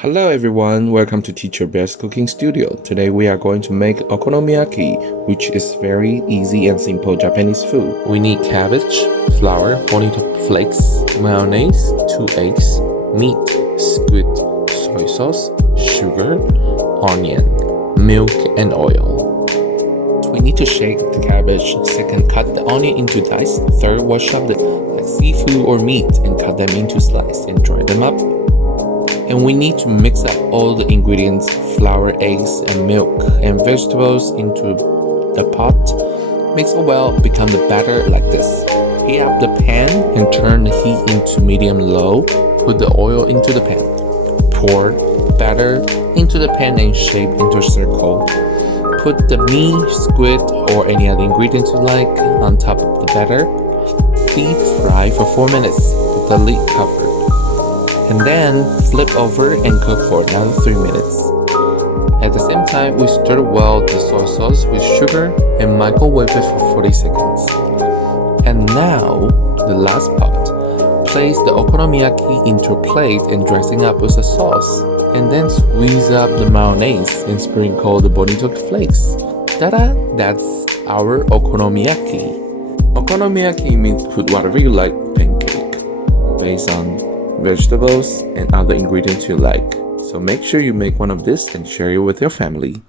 Hello everyone, welcome to Teacher Bear's Cooking Studio. Today we are going to make okonomiyaki, which is very easy and simple Japanese food. We need cabbage, flour, bonito flakes, mayonnaise, 2 eggs, meat, squid, soy sauce, sugar, onion, milk and oil. We need to shake the cabbage. Second, cut the onion into dice. Third, wash up the seafood or meat and cut them into slices and dry them up. And we need to mix up all the ingredients, flour, eggs, and milk, and vegetables into the pot. Mix it well, become the batter like this. Heat up the pan and turn the heat into medium-low. Put the oil into the pan. Pour batter into the pan and shape into a circle. Put the meat, squid, or any other ingredients you like on top of the batter. Deep fry for 4 minutes with the lid covered. And then flip over and cook for another 3 minutes. At the same time, we stir well the soy sauce with sugar and microwave it for 40 seconds. And now, the last part. Place the okonomiyaki into a plate and dressing up with the sauce. And then squeeze up the mayonnaise and sprinkle the bonito flakes. Ta-da! That's our okonomiyaki. Okonomiyaki means put whatever you like pancake based on vegetables and other ingredients you like. So make sure you make one of this and share it with your family.